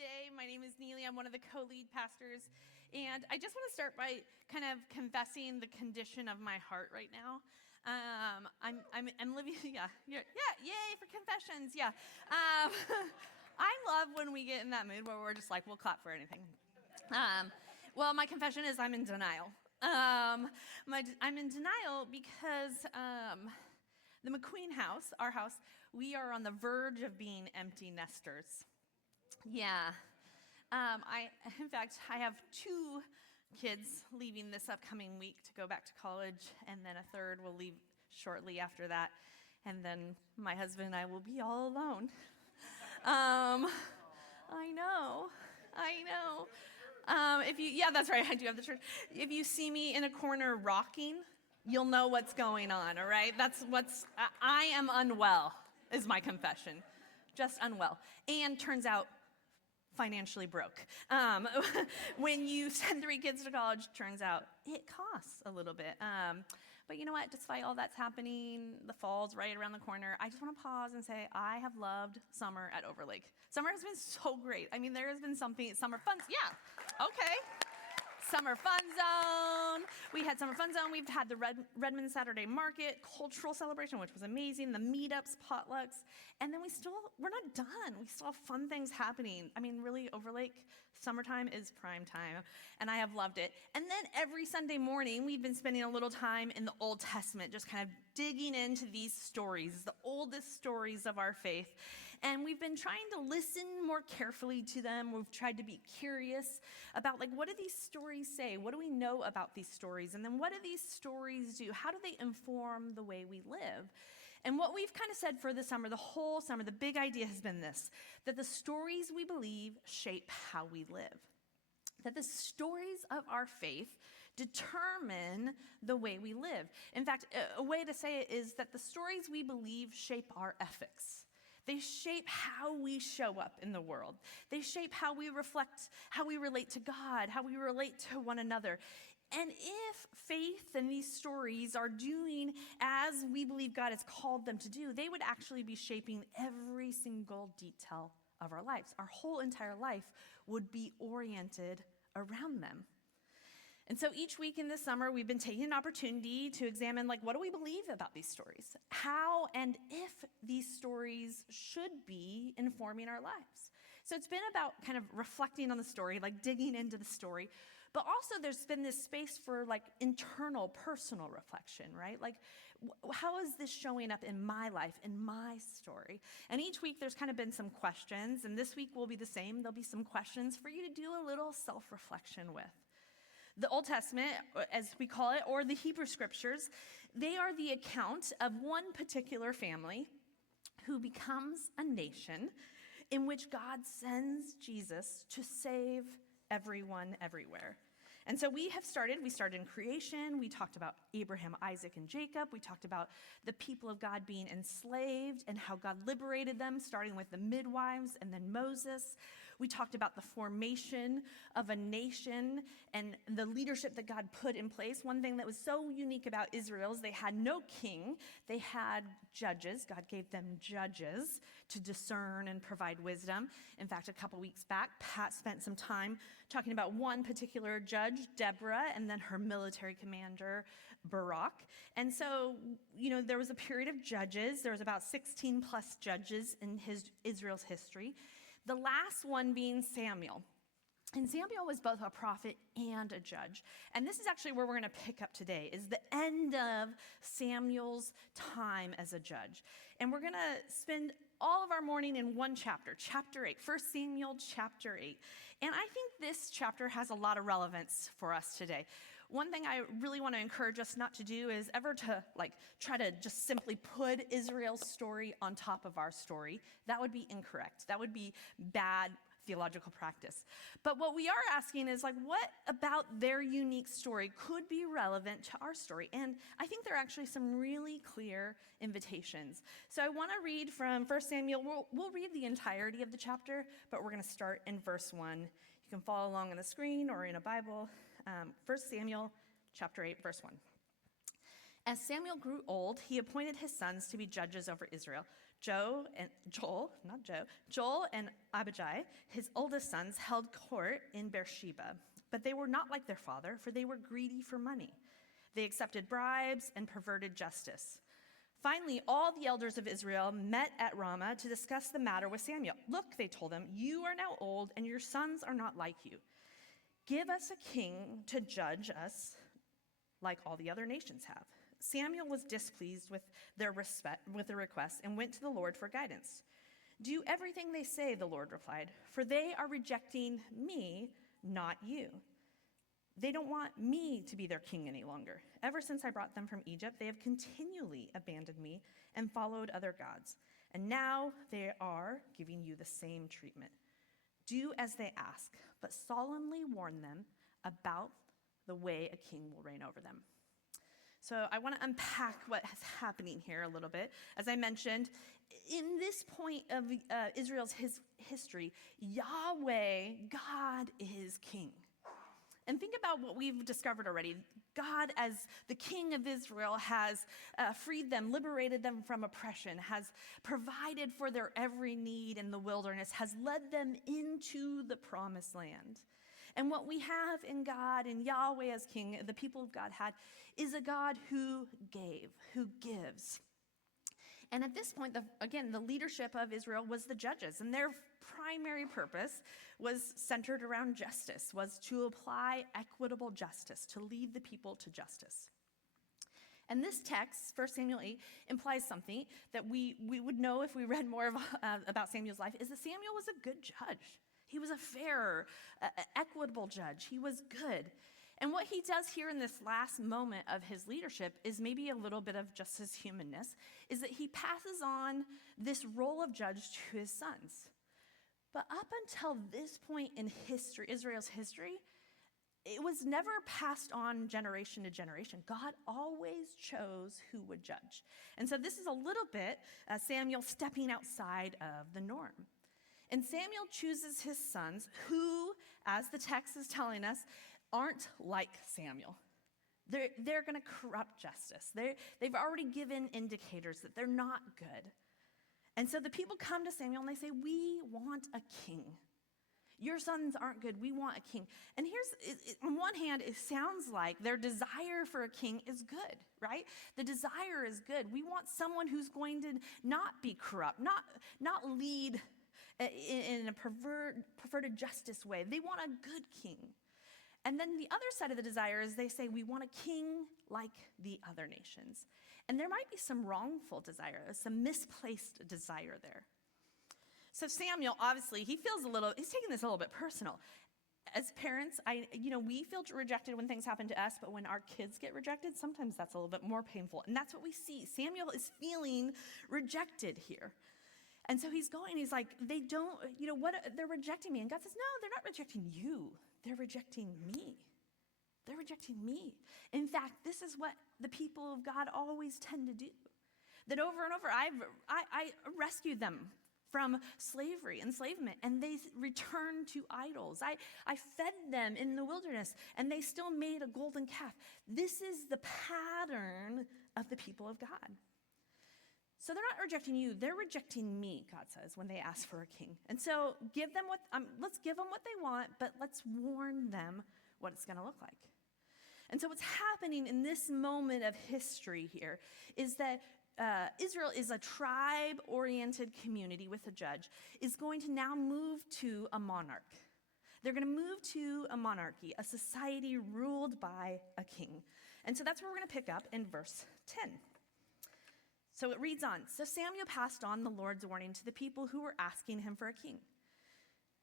today. My name is Neely. I'm one of the co-lead pastors. And I just want to start by kind of confessing the condition of my heart right now. I'm living, yay for confessions, yeah. I love when we get in that mood where we're just like, we'll clap for anything. Well, my confession is I'm in denial. I'm in denial because the McQueen house, our house, we are on the verge of being empty nesters. Yeah. In fact, I have 2 kids leaving this upcoming week to go back to college, and then a third will leave shortly after that, and then my husband and I will be all alone. I know. That's right, I do have the church. If you see me in a corner rocking, you'll know what's going on, all right? I am unwell, is my confession. Just unwell. And turns out, financially broke. When you send 3 kids to college, turns out it costs a little bit. But you know what? Despite all that's happening, the fall's right around the corner. I just want to pause and say I have loved summer at Overlake. Summer has been so great. I mean, there has been summer fun. Yeah, okay. Summer Fun Zone. We had Summer Fun Zone. We've had the Redmond Saturday Market, cultural celebration, which was amazing, the meetups, potlucks, and then we're not done. We still have fun things happening. I mean, really, Overlake, summertime is prime time, and I have loved it. And then every Sunday morning, we've been spending a little time in the Old Testament, just kind of digging into these stories, the oldest stories of our faith. And we've been trying to listen more carefully to them. We've tried to be curious about, what do these stories say? What do we know about these stories? And then what do these stories do? How do they inform the way we live? And what we've kind of said for the summer, the whole summer, the big idea has been this, that the stories we believe shape how we live. That the stories of our faith determine the way we live. In fact, a way to say it is that the stories we believe shape our ethics. They shape how we show up in the world. They shape how we reflect, how we relate to God, how we relate to one another. And if faith and these stories are doing as we believe God has called them to do, they would actually be shaping every single detail of our lives. Our whole entire life would be oriented around them. And so each week in this summer, we've been taking an opportunity to examine, what do we believe about these stories? How and if these stories should be informing our lives. So it's been about kind of reflecting on the story, digging into the story, but also there's been this space for internal, personal reflection, right? How is this showing up in my life, in my story? And each week there's kind of been some questions, and this week will be the same. There'll be some questions for you to do a little self-reflection with. The Old Testament, as we call it, or the Hebrew Scriptures, they are the account of one particular family who becomes a nation in which God sends Jesus to save everyone everywhere. And so we started in creation. We talked about Abraham, Isaac, and Jacob. We talked about the people of God being enslaved and how God liberated them, starting with the midwives and then Moses. We talked about the formation of a nation and the leadership that God put in place. One thing that was so unique about Israel is they had no king. They had judges. God gave them judges to discern and provide wisdom. In fact, a couple weeks back, Pat spent some time talking about one particular judge, Deborah, and then her military commander, Barak. And so, there was a period of judges. There was about 16 plus judges in Israel's history. The last one being Samuel. And Samuel was both a prophet and a judge. And this is actually where we're going to pick up today, is the end of Samuel's time as a judge. And we're going to spend all of our morning in one chapter, chapter 8, 1 Samuel chapter 8. And I think this chapter has a lot of relevance for us today. One thing I really want to encourage us not to do is ever to try to just simply put Israel's story on top of our story. That would be incorrect. That would be bad theological practice. But what we are asking is what about their unique story could be relevant to our story? And I think there are actually some really clear invitations. So I want to read from 1 Samuel. We'll read the entirety of the chapter, but we're going to start in verse 1. You can follow along on the screen or in a Bible. 1 Samuel chapter 8, verse 1. As Samuel grew old, he appointed his sons to be judges over Israel. Joel and Abijah, his oldest sons, held court in Beersheba. But they were not like their father, for they were greedy for money. They accepted bribes and perverted justice. Finally, all the elders of Israel met at Ramah to discuss the matter with Samuel. Look, they told him, you are now old, and your sons are not like you. Give us a king to judge us like all the other nations have. Samuel was displeased with their request and went to the Lord for guidance. Do everything they say, the Lord replied, for they are rejecting me, not you. They don't want me to be their king any longer. Ever since I brought them from Egypt, they have continually abandoned me and followed other gods. And now they are giving you the same treatment. Do as they ask, but solemnly warn them about the way a king will reign over them. So I want to unpack what is happening here a little bit. As I mentioned, in this point of Israel's history, Yahweh, God is king. And think about what we've discovered already. God, as the king of Israel, has freed them, liberated them from oppression, has provided for their every need in the wilderness, has led them into the promised land. And what we have in God, in Yahweh as king, the people of God had, is a God who gave, who gives. And at this point, the leadership of Israel was the judges, and their primary purpose was centered around justice, was to apply equitable justice, to lead the people to justice. And this text, 1 Samuel 8, implies something that we would know if we read more about Samuel's life, is that Samuel was a good judge. He was a fair, equitable judge. He was good. And what he does here in this last moment of his leadership is maybe a little bit of just his humanness, is that he passes on this role of judge to his sons. But up until this point in history, Israel's history, it was never passed on generation to generation. God always chose who would judge. And so this is a little bit Samuel stepping outside of the norm. And Samuel chooses his sons who, as the text is telling us, aren't like Samuel. They're going to corrupt justice. They've already given indicators that they're not good. And so the people come to Samuel and they say, we want a king. Your sons aren't good. We want a king. And on one hand, it sounds like their desire for a king is good, right? The desire is good. We want someone who's going to not be corrupt, not lead in a perverted justice way. They want a good king. And then the other side of the desire is they say, we want a king like the other nations. And there might be some wrongful desire, some misplaced desire there. So Samuel, obviously, he's taking this a little bit personal. As parents, we feel rejected when things happen to us, but when our kids get rejected, sometimes that's a little bit more painful. And that's what we see. Samuel is feeling rejected here. And so he's like, they're rejecting me. And God says, no, they're not rejecting you. They're rejecting me. They're rejecting me. In fact, this is what the people of God always tend to do. That over and over, I rescued them from slavery, enslavement, and they returned to idols. I fed them in the wilderness, and they still made a golden calf. This is the pattern of the people of God. So they're not rejecting you, they're rejecting me, God says, when they ask for a king. And so let's give them what they want, but let's warn them what it's going to look like. And so what's happening in this moment of history here is that Israel is a tribe-oriented community with a judge, is going to now move to a monarch. They're going to move to a monarchy, a society ruled by a king. And so that's where we're going to pick up in verse 10. So it reads on, so Samuel passed on the Lord's warning to the people who were asking him for a king.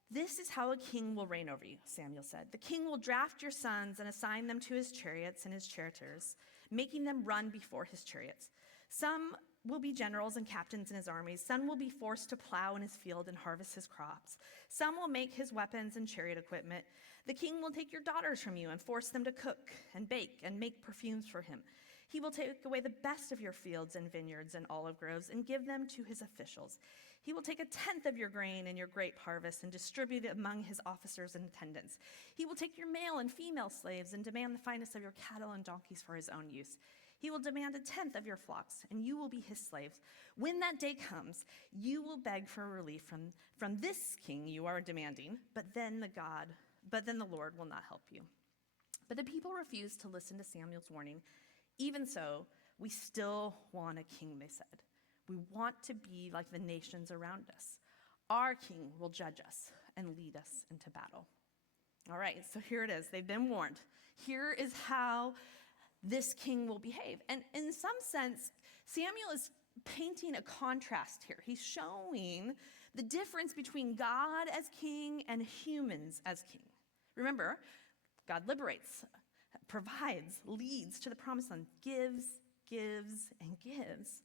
This is how a king will reign over you, Samuel said. The king will draft your sons and assign them to his chariots and his charioteers, making them run before his chariots. Some will be generals and captains in his armies. Some will be forced to plow in his field and harvest his crops. Some will make his weapons and chariot equipment. The king will take your daughters from you and force them to cook and bake and make perfumes for him. He will take away the best of your fields and vineyards and olive groves and give them to his officials. He will take 1/10 of your grain and your grape harvest and distribute it among his officers and attendants. He will take your male and female slaves and demand the finest of your cattle and donkeys for his own use. He will demand a tenth of your flocks, and you will be his slaves. When that day comes, you will beg for relief from this king you are demanding, but then the Lord will not help you." But the people refused to listen to Samuel's warning. "Even so, we still want a king," they said. "We want to be like the nations around us. Our king will judge us and lead us into battle." All right, so here it is. They've been warned. Here is how this king will behave. And in some sense, Samuel is painting a contrast here. He's showing the difference between God as king and humans as king. Remember, God liberates, provides, leads to the promised land, gives, and gives.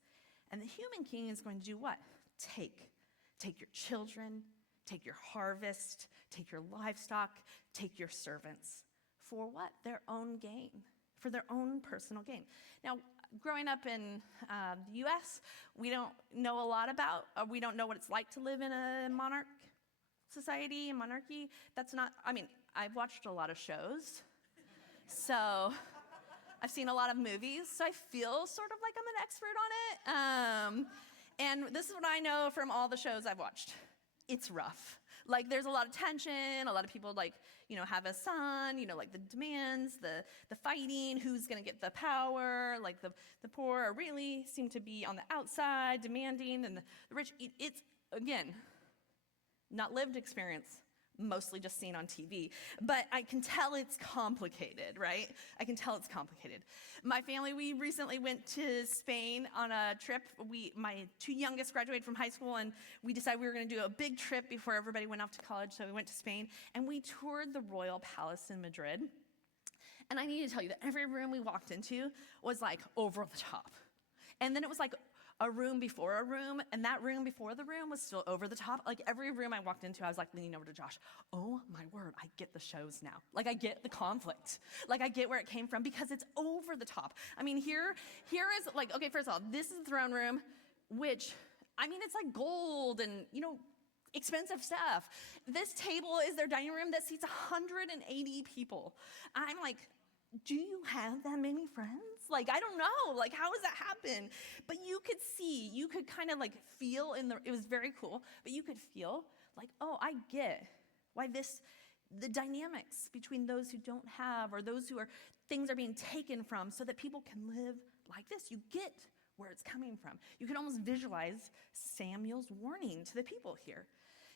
And the human king is going to do what? Take your children, take your harvest, take your livestock, take your servants. For what? Their own gain, for their own personal gain. Now, growing up in the U.S., we don't know a lot about, we don't know what it's like to live in a monarchy. That's not, I've watched a lot of shows, so I've seen a lot of movies, so I feel sort of like I'm an expert on it. And this is what I know from all the shows I've watched. It's rough. Like, there's a lot of tension, a lot of people, have a son, the demands, the fighting, who's going to get the power, the poor really seem to be on the outside, demanding, and the rich, it's, again, not lived experience, mostly just seen on TV, but I can tell it's complicated, right? I can tell it's complicated. My family, we recently went to Spain on a trip. My two youngest graduated from high school, and we decided we were going to do a big trip before everybody went off to college, so we went to Spain, and we toured the Royal Palace in Madrid. And I need to tell you that every room we walked into was over the top. And then it was a room before a room, and that room before the room was still over the top. Every room I walked into, I was leaning over to Josh, "Oh my word, I get the shows now. I get the conflict. I get where it came from because it's over the top." Here is okay, first of all, this is the throne room, which, it's gold and, expensive stuff. This table is their dining room that seats 180 people. I'm do you have that many friends? I don't know. How does that happen? But you could kind of feel it was very cool, but you could feel oh, I get why the dynamics between those who don't have or those things are being taken from so that people can live like this. You get where it's coming from. You can almost visualize Samuel's warning to the people here.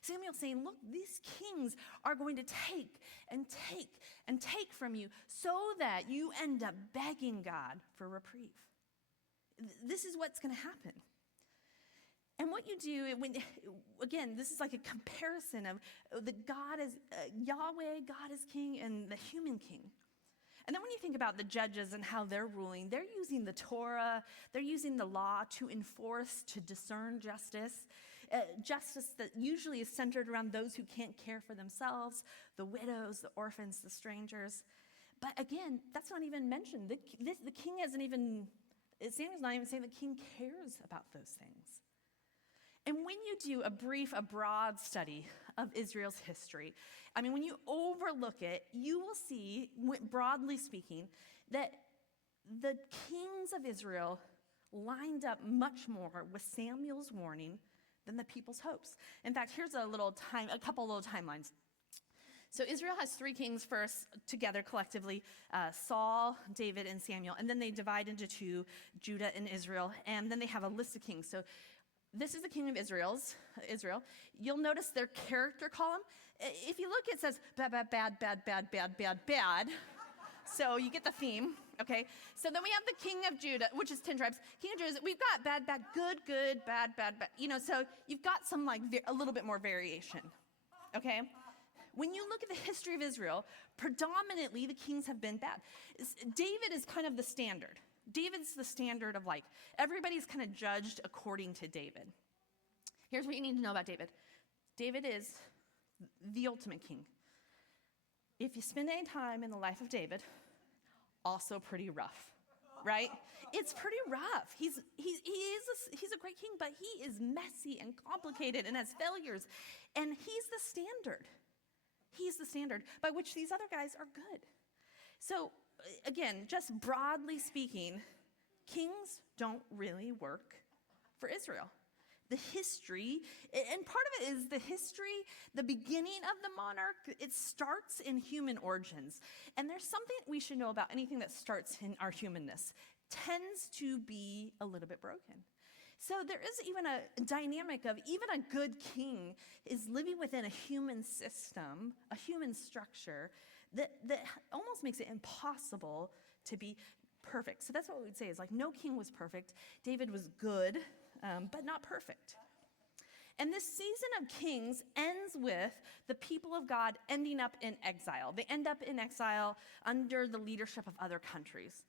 Samuel's saying, look, these kings are going to take and take and take from you so that you end up begging God for reprieve. This is what's going to happen. And what you do, again, this is a comparison of the God as Yahweh, God as king, and the human king. And then when you think about the judges and how they're ruling, they're using the Torah, they're using the law to enforce, to discern justice. Justice that usually is centered around those who can't care for themselves, the widows, the orphans, the strangers. But again, that's not even mentioned. The king hasn't even, Samuel's not even saying the king cares about those things. And when you do a broad study of Israel's history, when you overlook it, you will see, broadly speaking, that the kings of Israel lined up much more with Samuel's warning than the people's hopes. In fact, here's a couple little timelines. So Israel has three kings first, together collectively, Saul, David, and Samuel, and then they divide into two, Judah and Israel, and then they have a list of kings. So this is the king of Israel. You'll notice their character column. If you look, it says bad, bad, bad, bad, bad, bad, bad, bad. So you get the theme, okay? So then we have the king of Judah, which is 10 tribes. King of Judah, we've got bad, bad, good, good, bad, bad, bad. So you've got some a little bit more variation, okay? When you look at the history of Israel, predominantly the kings have been bad. David is kind of the standard. David's the standard of everybody's kind of judged according to David. Here's what you need to know about David. David is the ultimate king. If you spend any time in the life of David, also pretty rough, right? It's pretty rough. He's a great king, but he is messy and complicated and has failures. And he's the standard. He's the standard by which these other guys are good. So again, just broadly speaking, kings don't really work for Israel. The history, and part of it is the history, the beginning of the monarch, it starts in human origins. And there's something we should know about anything that starts in our humanness, tends to be a little bit broken. So there is even a dynamic of even a good king is living within a human system, a human structure, that almost makes it impossible to be perfect. So that's what we would say is like no king was perfect. David was good, but not perfect. And this season of Kings ends with the people of God ending up in exile. They end up in exile under the leadership of other countries.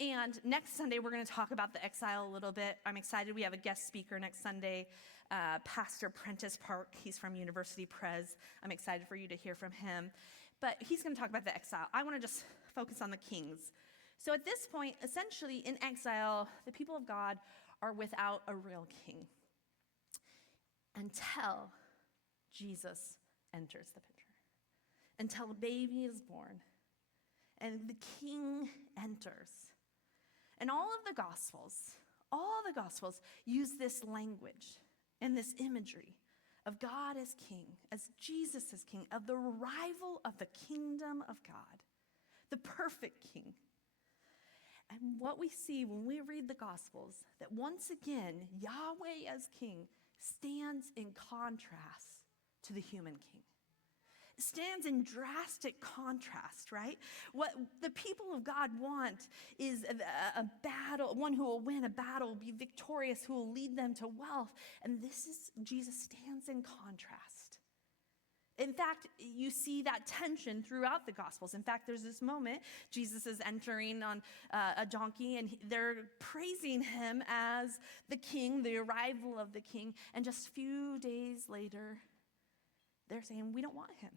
And next Sunday, we're going to talk about the exile a little bit. I'm excited. We have a guest speaker next Sunday, Pastor Prentice Park. He's from University Pres. I'm excited for you to hear from him. But he's going to talk about the exile. I want to just focus on the Kings. So at this point, essentially in exile, the people of God are without a real king until Jesus enters the picture, until a baby is born and the king enters. And all the Gospels use this language and this imagery of God as king, as Jesus as king, of the arrival of the kingdom of God, the perfect king. And what we see when we read the Gospels, that once again, Yahweh as king stands in contrast to the human king. It stands in drastic contrast, right? What the people of God want is a battle, one who will win a battle, be victorious, who will lead them to wealth. And Jesus stands in contrast. In fact, you see that tension throughout the Gospels. In fact, there's this moment, Jesus is entering on a donkey, and they're praising him as the king, the arrival of the king. And just a few days later, they're saying, we don't want him.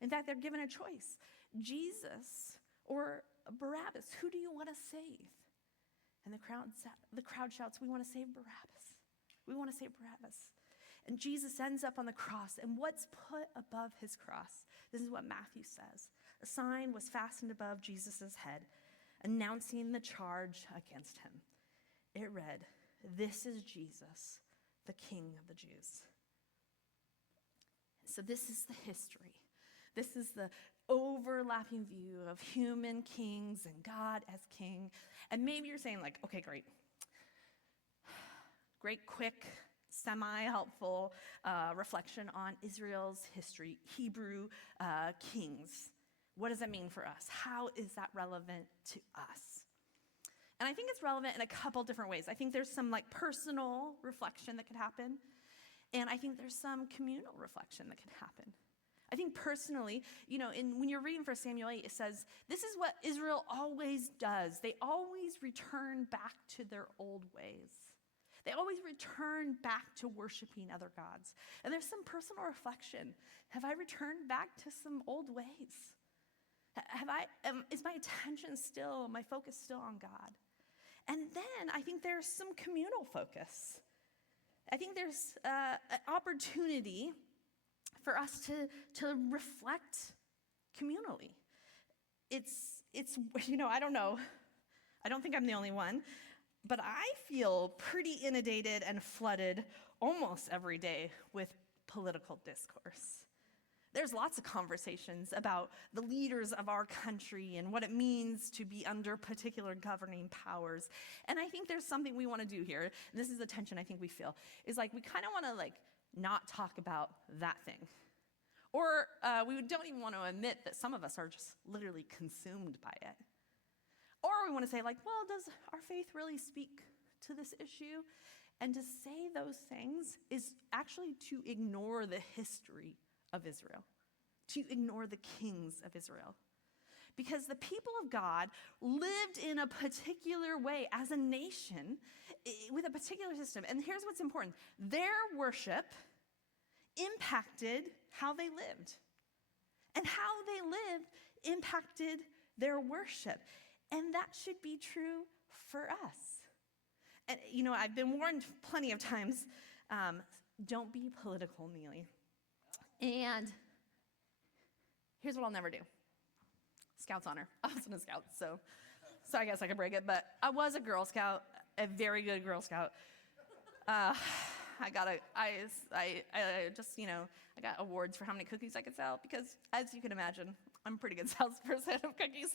In fact, they're given a choice, Jesus or Barabbas. Who do you want to save? And the crowd shouts, we want to save Barabbas. We want to save Barabbas. And Jesus ends up on the cross, and what's put above his cross? This is what Matthew says. A sign was fastened above Jesus' head, announcing the charge against him. It read, "This is Jesus, the King of the Jews." So this is the history. This is the overlapping view of human kings and God as king. And maybe you're saying like, okay, great, quick, semi-helpful reflection on Israel's history, Hebrew kings. What does that mean for us? How is that relevant to us? And I think it's relevant in a couple different ways. I think there's some like personal reflection that could happen. And I think there's some communal reflection that could happen. I think personally, when you're reading 1 Samuel 8, it says, this is what Israel always does. They always return back to their old ways. They always return back to worshiping other gods. And there's some personal reflection. Have I returned back to some old ways? Is my attention still, my focus still on God? And then I think there's some communal focus. I think there's an opportunity for us to reflect communally. It's I don't know. I don't think I'm the only one, but I feel pretty inundated and flooded almost every day with political discourse. There's lots of conversations about the leaders of our country and what it means to be under particular governing powers. And I think there's something we want to do here. And this is the tension I think we feel. Is like we kind of want to not talk about that thing. Or we don't even want to admit that some of us are just literally consumed by it. Or we want to say well, does our faith really speak to this issue? And to say those things is actually to ignore the history of Israel, to ignore the kings of Israel. Because the people of God lived in a particular way as a nation with a particular system. And here's what's important. Their worship impacted how they lived. And how they lived impacted their worship. And that should be true for us. And, I've been warned plenty of times, don't be political, Neely. And here's what I'll never do. Scouts honor. I was in a scout, so so I guess I can break it, but I was a Girl Scout, a very good Girl Scout. I got awards for how many cookies I could sell because, as you can imagine, I'm a pretty good salesperson of cookies.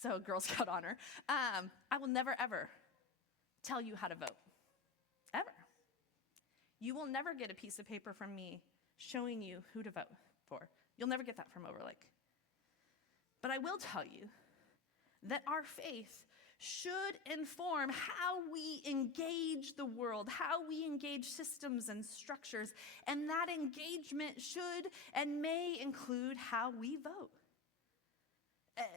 So Girl Scout honor. I will never, ever tell you how to vote. Ever. You will never get a piece of paper from me showing you who to vote for. You'll never get that from Overlake. But I will tell you that our faith should inform how we engage the world, how we engage systems and structures, and that engagement should and may include how we vote.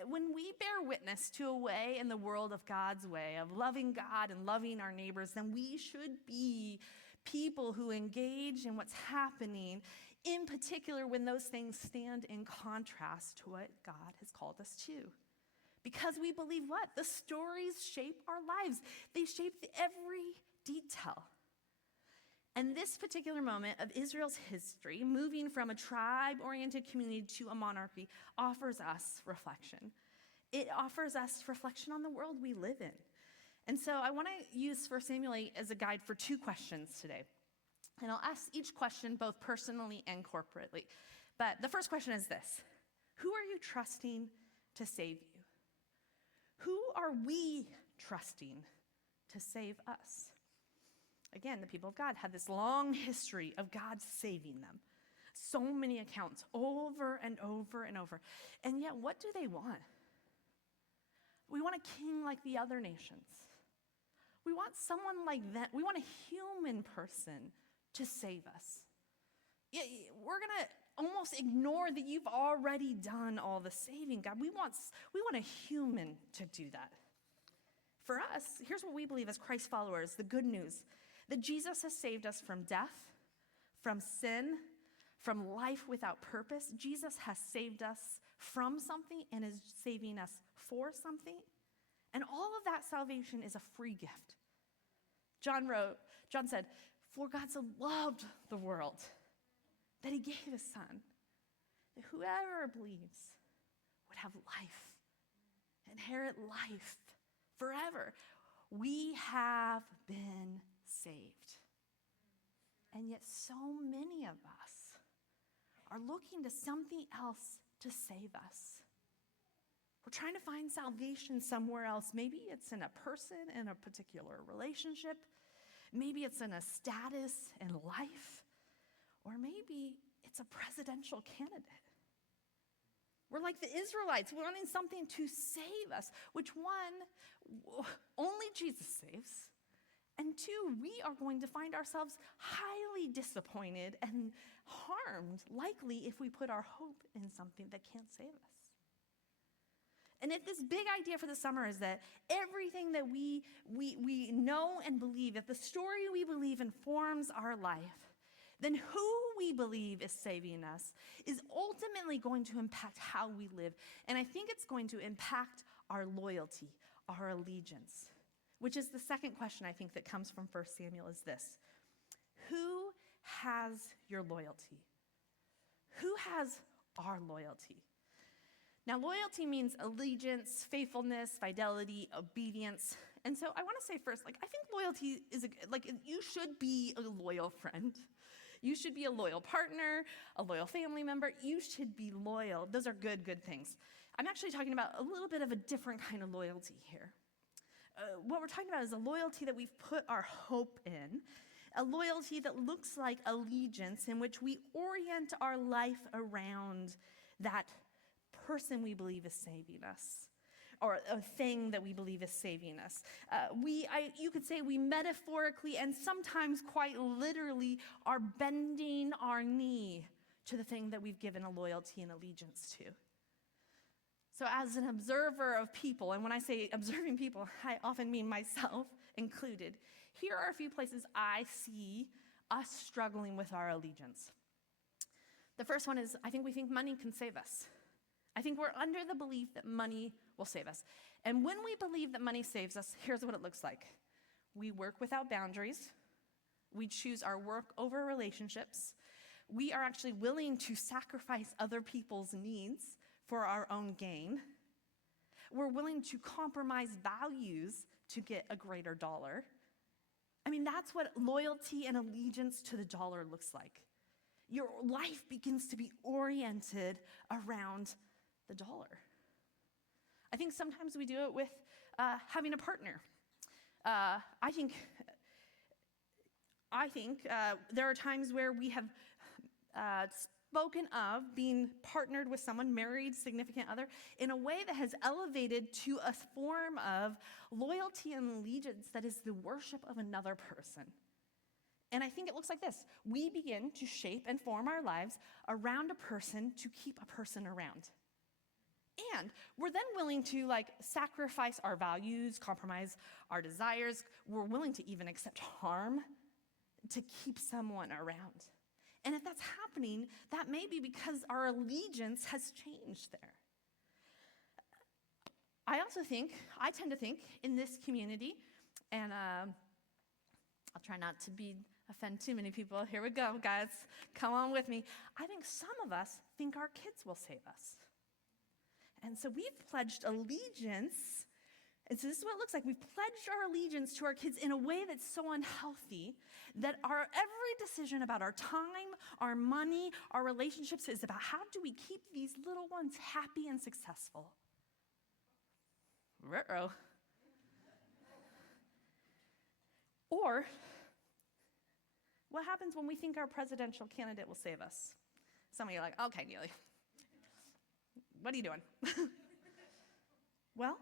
When we bear witness to a way in the world of God's way, of loving God and loving our neighbors, then we should be people who engage in what's happening, in particular when those things stand in contrast to what God has called us to. Because we believe what? The stories shape our lives. They shape every detail. And this particular moment of Israel's history, moving from a tribe-oriented community to a monarchy, offers us reflection. It offers us reflection on the world we live in. And so I want to use 1 Samuel 8 as a guide for 2 questions today. And I'll ask each question both personally and corporately. But the first question is this: who are you trusting to save you? Who are we trusting to save us? Again, the people of God had this long history of God saving them. So many accounts over and over and over. And yet, what do they want? We want a king like the other nations. We want someone like that. We want a human person to save us. We're going to almost ignore that you've already done all the saving, God. We want a human to do that. For us, here's what we believe as Christ followers, the good news, that Jesus has saved us from death, from sin, from life without purpose. Jesus has saved us from something and is saving us for something. And all of that salvation is a free gift. John said, "For God so loved the world that he gave his son, that whoever believes would have life, inherit life forever." We have been saved. And yet so many of us are looking to something else to save us. We're trying to find salvation somewhere else. Maybe it's in a person, in a particular relationship. Maybe it's in a status in life. Or maybe it's a presidential candidate. We're like the Israelites, wanting something to save us, which one, only Jesus saves. And 2, we are going to find ourselves highly disappointed and harmed, likely if we put our hope in something that can't save us. And if this big idea for the summer is that everything that we know and believe, if the story we believe informs our life, then who we believe is saving us is ultimately going to impact how we live. And I think it's going to impact our loyalty, our allegiance, which is the second question I think that comes from 1 Samuel is this: who has your loyalty? Who has our loyalty? Now, loyalty means allegiance, faithfulness, fidelity, obedience. And so I want to say first, I think loyalty is, you should be a loyal friend. You should be a loyal partner, a loyal family member. You should be loyal. Those are good things. I'm actually talking about a little bit of a different kind of loyalty here. What we're talking about is a loyalty that we've put our hope in, a loyalty that looks like allegiance in which we orient our life around that person we believe is saving us, or a thing that we believe is saving us. You could say we metaphorically and sometimes quite literally are bending our knee to the thing that we've given a loyalty and allegiance to. So as an observer of people, and when I say observing people, I often mean myself included, here are a few places I see us struggling with our allegiance. The first one is I think we think money can save us. I think we're under the belief that money will save us. And when we believe that money saves us, here's what it looks like. We work without boundaries. We choose our work over relationships. We are actually willing to sacrifice other people's needs for our own gain. We're willing to compromise values to get a greater dollar. I mean, that's what loyalty and allegiance to the dollar looks like. Your life begins to be oriented around the dollar. I think sometimes we do it with having a partner. I think there are times where we have spoken of being partnered with someone, married, significant other, in a way that has elevated to a form of loyalty and allegiance that is the worship of another person. And I think it looks like this. We begin to shape and form our lives around a person to keep a person around. And we're then willing to sacrifice our values, compromise our desires. We're willing to even accept harm to keep someone around. And if that's happening, that may be because our allegiance has changed there. I tend to think in this community, and I'll try not to offend too many people. Here we go, guys. Come on with me. I think some of us think our kids will save us. And so we've pledged allegiance. And so this is what it looks like. We've pledged our allegiance to our kids in a way that's so unhealthy that our every decision about our time, our money, our relationships is about how do we keep these little ones happy and successful. Ruh-roh. Or what happens when we think our presidential candidate will save us? Some of you are like, okay, Neely, what are you doing? Well,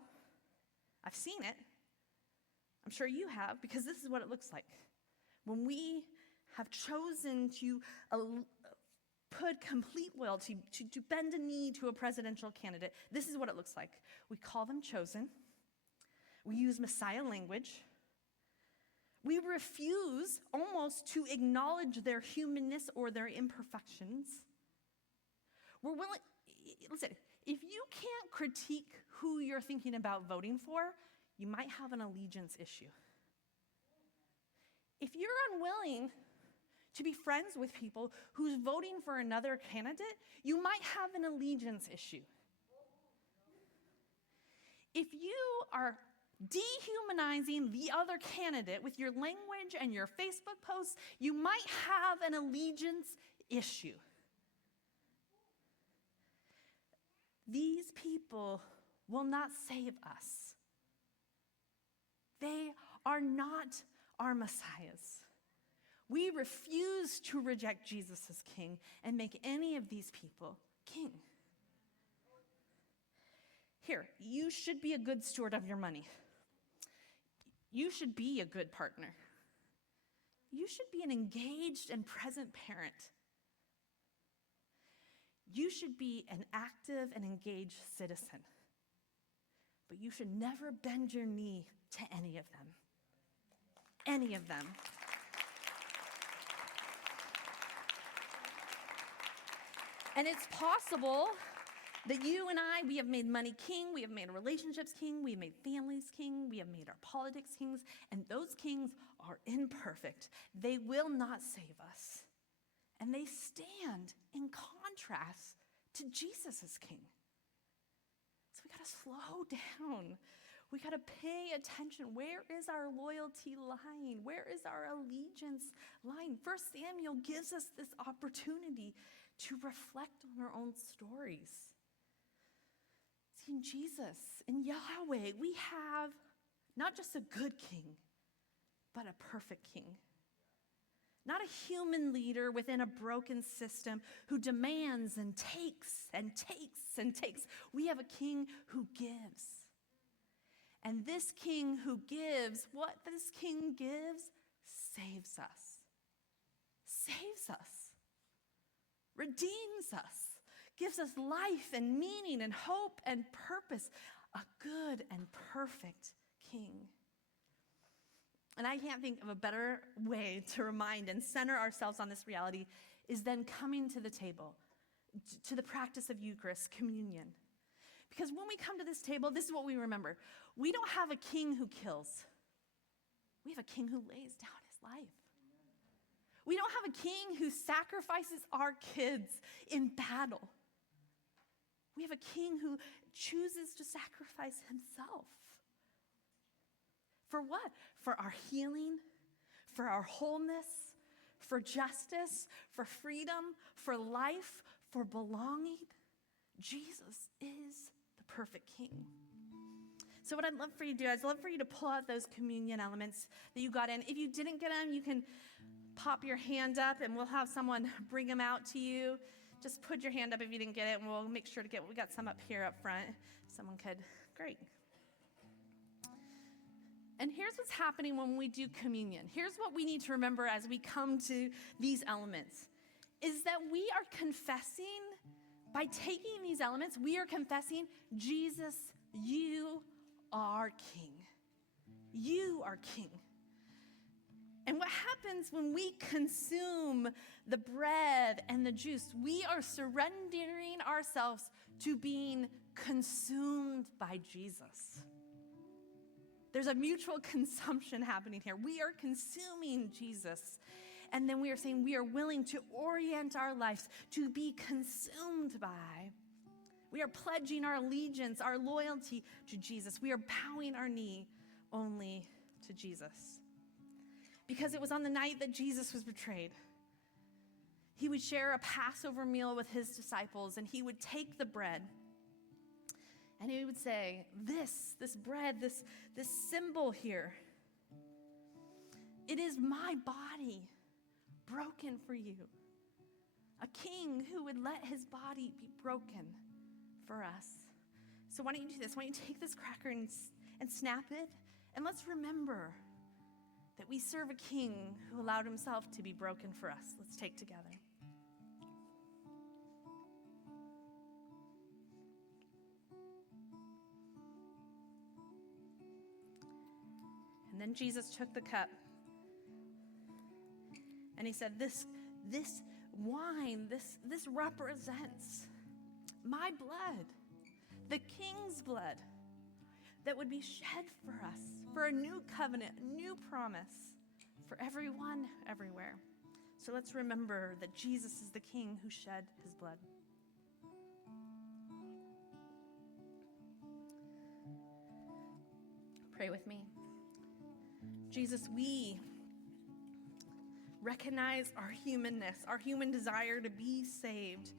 I've seen it. I'm sure you have, because this is what it looks like. When we have chosen to put complete loyalty, to bend a knee to a presidential candidate, this is what it looks like. We call them chosen. We use Messiah language. We refuse almost to acknowledge their humanness or their imperfections. We're willing, listen, if you can't critique who you're thinking about voting for, you might have an allegiance issue. If you're unwilling to be friends with people who's voting for another candidate, you might have an allegiance issue. If you are dehumanizing the other candidate with your language and your Facebook posts, you might have an allegiance issue. These people will not save us. They are not our messiahs. We refuse to reject Jesus as king and make any of these people king. Here, you should be a good steward of your money. You should be a good partner. You should be an engaged and present parent. You should be an active and engaged citizen. But you should never bend your knee to any of them. Any of them. And it's possible that you and I, we have made money king, we have made relationships king, we have made families king, we have made our politics kings, and those kings are imperfect. They will not save us. And they stand in contrast to Jesus as king. So we gotta slow down. We gotta pay attention. Where is our loyalty lying? Where is our allegiance lying? 1 Samuel gives us this opportunity to reflect on our own stories. See, in Jesus, in Yahweh, we have not just a good king, but a perfect king. Not a human leader within a broken system who demands and takes and takes and takes. We have a king who gives. And this king who gives, what this king gives, saves us. Saves us. Redeems us. Gives us life and meaning and hope and purpose. A good and perfect king. And I can't think of a better way to remind and center ourselves on this reality is then coming to the table, to the practice of Eucharist, communion. Because when we come to this table, this is what we remember. We don't have a king who kills. We have a king who lays down his life. We don't have a king who sacrifices our kids in battle. We have a king who chooses to sacrifice himself. For what? For our healing, for our wholeness, for justice, for freedom, for life, for belonging. Jesus is the perfect king. So what I'd love for you to do is I'd love for you to pull out those communion elements that you got in. If you didn't get them, you can pop your hand up and we'll have someone bring them out to you. Just put your hand up if you didn't get it, and we'll make sure to we got some up here up front. Someone could, great. And here's what's happening when we do communion. Here's what we need to remember as we come to these elements, is that we are confessing, by taking these elements, we are confessing, Jesus, you are King. You are King. And what happens when we consume the bread and the juice, we are surrendering ourselves to being consumed by Jesus. There's a mutual consumption happening here. We are consuming Jesus. And then we are saying we are willing to orient our lives to be consumed by. We are pledging our allegiance, our loyalty to Jesus. We are bowing our knee only to Jesus. Because it was on the night that Jesus was betrayed, he would share a Passover meal with his disciples, and he would take the bread, and he would say, this bread, this symbol here, it is my body broken for you. A king who would let his body be broken for us. So why don't you do this? Why don't you take this cracker and snap it, and let's remember that we serve a king who allowed himself to be broken for us. Let's take together. And then Jesus took the cup and he said, this wine, this represents my blood, the king's blood, that would be shed for us, for a new covenant, a new promise for everyone, everywhere. So let's remember that Jesus is the king who shed his blood. Pray with me. Jesus, we recognize our humanness, our human desire to be saved,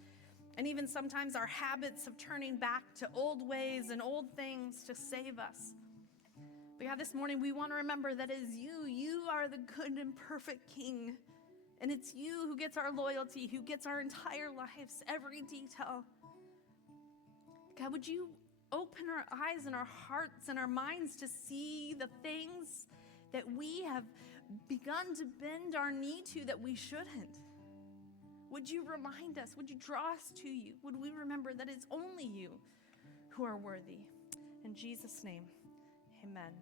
and even sometimes our habits of turning back to old ways and old things to save us. But God, this morning we want to remember that it is you are the good and perfect King, and it's you who gets our loyalty, who gets our entire lives, every detail. God, would you open our eyes and our hearts and our minds to see the things that we have begun to bend our knee to that we shouldn't? Would you remind us? Would you draw us to you? Would we remember that it's only you who are worthy? In Jesus' name, amen.